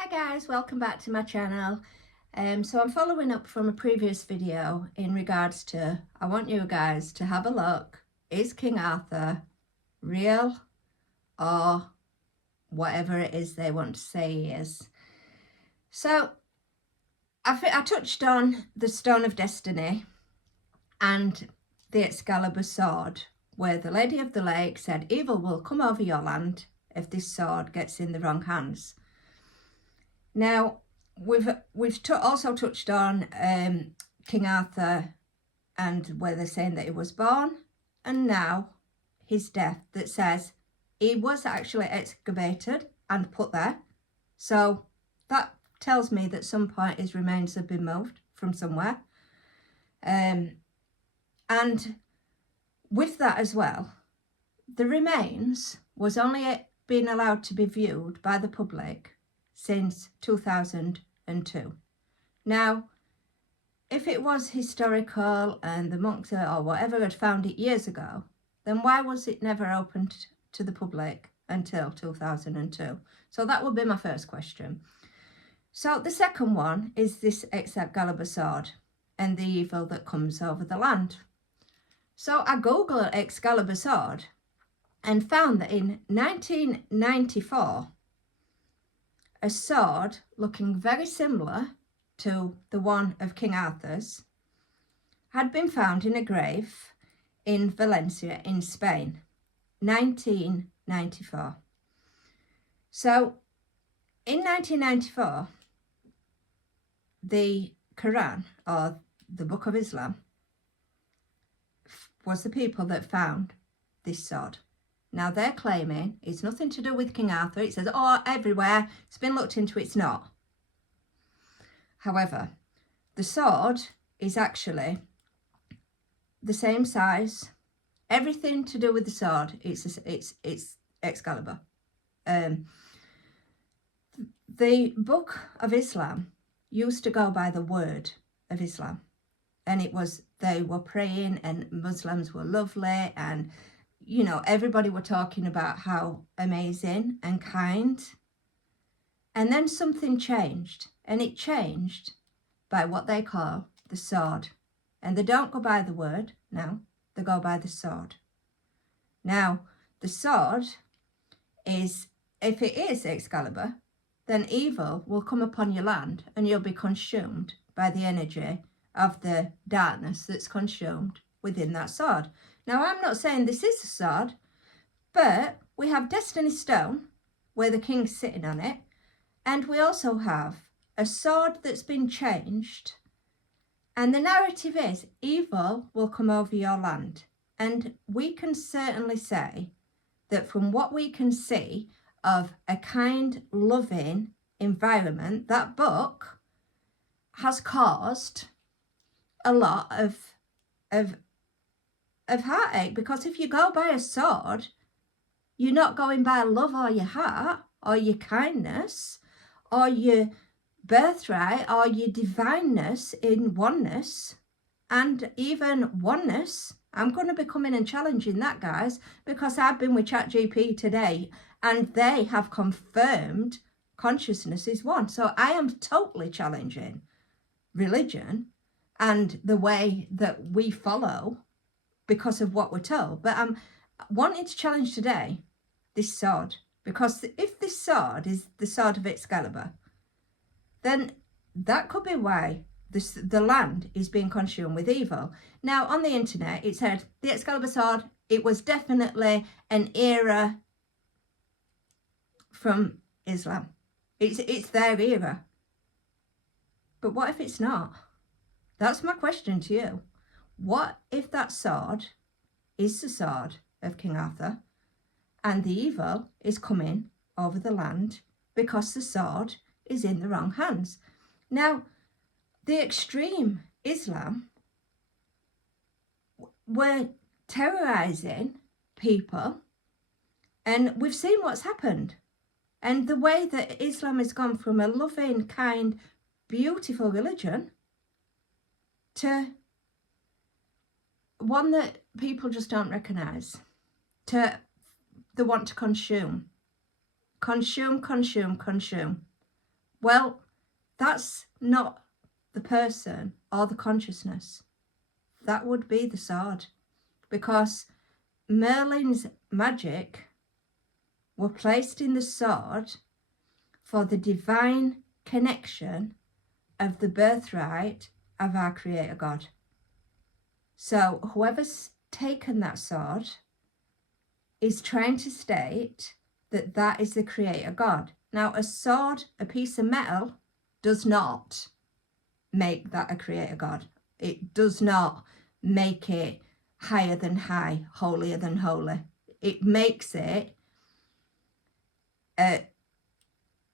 Hi guys, welcome back to my channel. So I'm following up from a previous video in regards to, I want you guys to have a look. Is King Arthur real or whatever it is they want to say he is? So I touched on the Stone of Destiny and the Excalibur sword, where the Lady of the Lake said evil will come over your land if this sword gets in the wrong hands. Now, we've also touched on King Arthur and where they're saying that he was born, and now his death, that says he was actually excavated and put there. So that tells me that at some point his remains have been moved from somewhere. And with that as well, the remains was only being allowed to be viewed by the public since 2002. Now, if it was historical and the monks or whatever had found it years ago, then why was it never opened to the public until 2002? So that would be my first question. So the second one is this Excalibur sword and the evil that comes over the land. So I googled Excalibur sword and found that in 1994, a sword looking very similar to the one of King Arthur's had been found in a grave in Valencia in Spain, 1994. So in 1994, the Quran, or the Book of Islam, was the people that found this sword. Now they're claiming it's nothing to do with King Arthur. It says, oh, everywhere, it's been looked into, it's not. However, the sword is actually the same size. Everything to do with the sword, it's Excalibur. The Book of Islam used to go by the word of Islam. And it was, they were praying and Muslims were lovely, and you know, everybody were talking about how amazing and kind. And then something changed, and it changed by what they call the sword. And they don't go by the word now, they go by the sword. Now, the sword is, if it is Excalibur, then evil will come upon your land and you'll be consumed by the energy of the darkness that's consumed within that sword. Now, I'm not saying this is a sword, but we have Destiny Stone, where the king's sitting on it, and we also have a sword that's been changed, and the narrative is evil will come over your land. And we can certainly say that from what we can see of a kind, loving environment, that book has caused a lot of heartache, because if you go by a sword, you're not going by love or your heart or your kindness or your birthright or your divineness in oneness, and even oneness. I'm going to be coming and challenging that, guys, because I've been with ChatGPT today and they have confirmed consciousness is one. So I am totally challenging religion and the way that we follow because of what we're told. But I'm wanting to challenge today this sword, because if this sword is the sword of Excalibur, then that could be why the land is being consumed with evil. Now, on the internet, it said the Excalibur sword, it was definitely an era from Islam. It's their era. But what if it's not? That's my question to you. What if that sword is the sword of King Arthur and the evil is coming over the land because the sword is in the wrong hands? Now, the extreme Islam were terrorizing people, and we've seen what's happened. And the way that Islam has gone from a loving, kind, beautiful religion to one that people just don't recognise, to the want to consume. Well, that's not the person or the consciousness. That would be the sword, because Merlin's magic were placed in the sword for the divine connection of the birthright of our Creator God. So whoever's taken that sword is trying to state that that is the Creator God. Now, a sword, a piece of metal, does not make that a Creator God. It does not make it higher than high, holier than holy. It makes it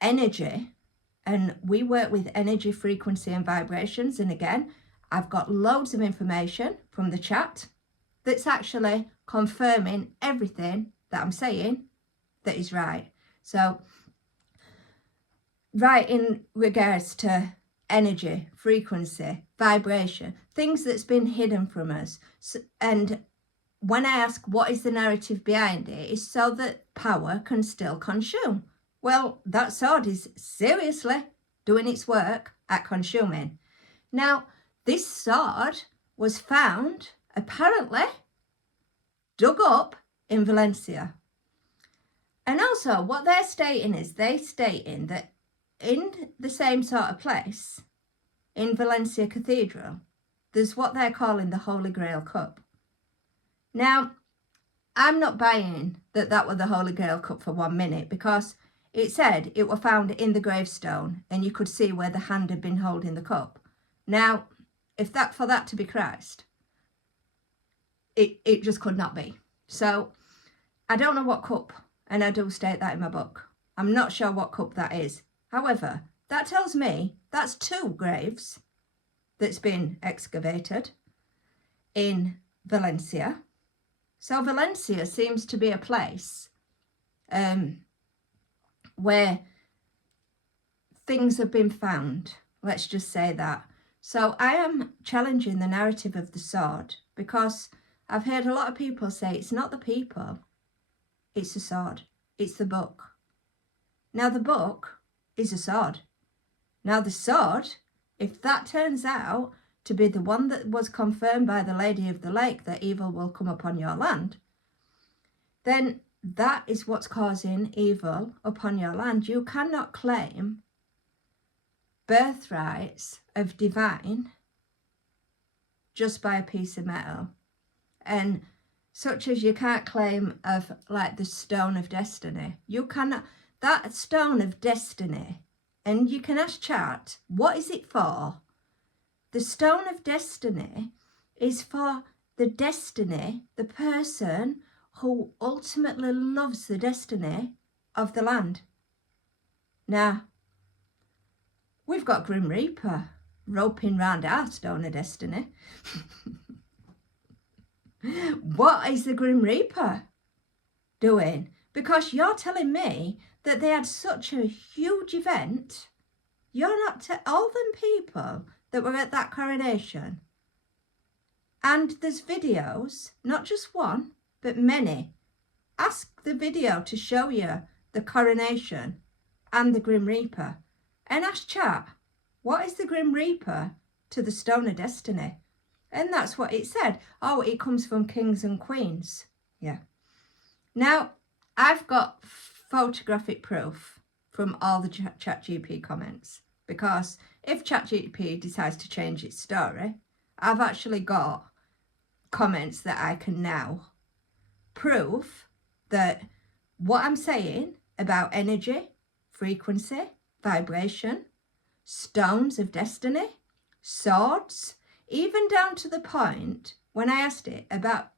energy, and we work with energy, frequency and vibrations. And again, I've got loads of information from the chat that's actually confirming everything that I'm saying that is right. So, right in regards to energy, frequency, vibration, things that's been hidden from us. So, and when I ask what is the narrative behind it, is so that power can still consume. Well, that sword is seriously doing its work at consuming. Now, this sword was found, apparently, dug up in Valencia. And also, what they're stating is, they're stating that in the same sort of place, in Valencia Cathedral, there's what they're calling the Holy Grail Cup. Now, I'm not buying that that was the Holy Grail Cup for 1 minute, because it said it were found in the gravestone and you could see where the hand had been holding the cup. Now, if that for that to be Christ, it just could not be. So, I don't know what cup, and I do state that in my book. I'm not sure what cup that is. However, that tells me that's 2 graves that's been excavated in Valencia. So Valencia seems to be a place where things have been found. Let's just say that. So I am challenging the narrative of the sword, because I've heard a lot of people say it's not the people, it's the sword, it's the book. Now the book is a sword. Now the sword, if that turns out to be the one that was confirmed by the Lady of the Lake, that evil will come upon your land, then that is what's causing evil upon your land. You cannot claim birthrights of divine just by a piece of metal. And such as you can't claim of like the stone of destiny. You cannot, that stone of destiny, and you can ask chat, what is it for? The stone of destiny is for the destiny, the person who ultimately loves the destiny of the land. Now, we've got Grim Reaper roping round our stone of destiny. What is the Grim Reaper doing? Because you're telling me that they had such a huge event. You're not all them people that were at that coronation. And there's videos, not just one, but many. Ask the video to show you the coronation and the Grim Reaper. And ask chat, what is the Grim Reaper to the Stone of Destiny? And that's what it said. Oh, it comes from kings and queens. Yeah. Now, I've got photographic proof from all the ChatGPT comments, because if ChatGPT decides to change its story, I've actually got comments that I can now prove that what I'm saying about energy, frequency, vibration, stones of destiny, swords, even down to the point when I asked it about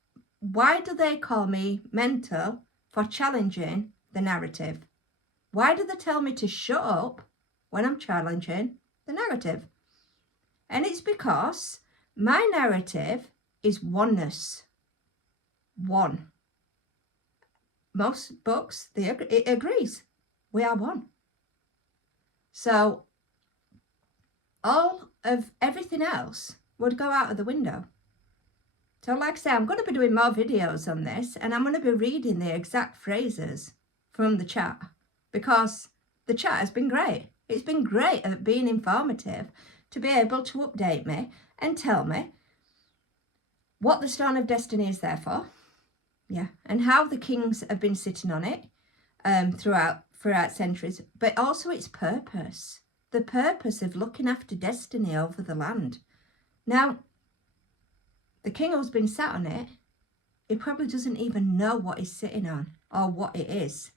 why do they call me mental for challenging the narrative? Why do they tell me to shut up when I'm challenging the narrative? And it's because my narrative is oneness. One. Most books, it agrees. We are one. So all of everything else would go out of the window. So like I say, I'm going to be doing more videos on this, and I'm going to be reading the exact phrases from the chat, because the chat has been great. It's been great at being informative to be able to update me and tell me what the Stone of Destiny is there for, yeah, and how the kings have been sitting on it throughout centuries, but also its purpose, the purpose of looking after destiny over the land. Now, the king who's been sat on it, he probably doesn't even know what he's sitting on or what it is.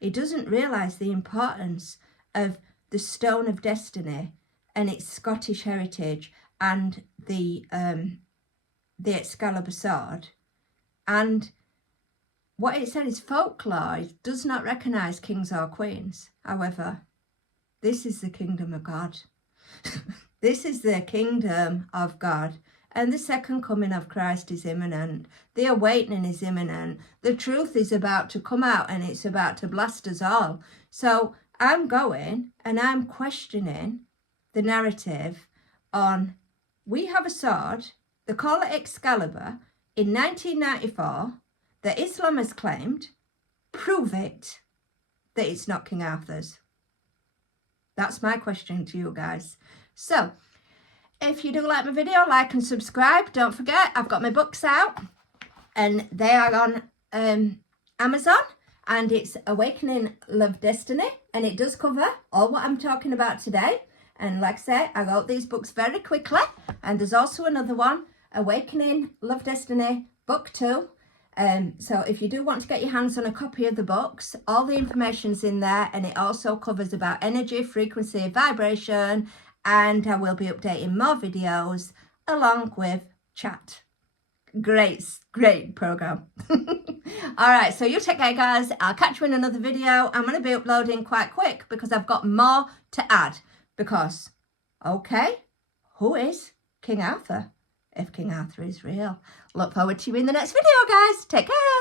He doesn't realise the importance of the Stone of Destiny and its Scottish heritage and the Excalibur sword. And what it said is folklore does not recognise kings or queens. However, this is the kingdom of God. This is the kingdom of God. And the second coming of Christ is imminent. The awakening is imminent. The truth is about to come out and it's about to blast us all. So I'm going and I'm questioning the narrative on, we have a sword, they call it Excalibur, in 1994, that Islam has claimed. Prove it that it's not King Arthur's. That's my question to you guys. So, if you do like my video, like and subscribe. Don't forget, I've got my books out and they are on Amazon, and it's Awakening Love Destiny, and it does cover all what I'm talking about today. And like I say, I wrote these books very quickly, and there's also another one, Awakening Love Destiny Book 2. So if you do want to get your hands on a copy of the books, all the information's in there, and it also covers about energy, frequency, vibration, and I will be updating more videos along with chat. Great program. All right, so you take care, guys. I'll catch you in another video. I'm going to be uploading quite quick because I've got more to add. Because, okay, who is King Arthur? If King Arthur is real. Look forward to you in the next video, guys. Take care.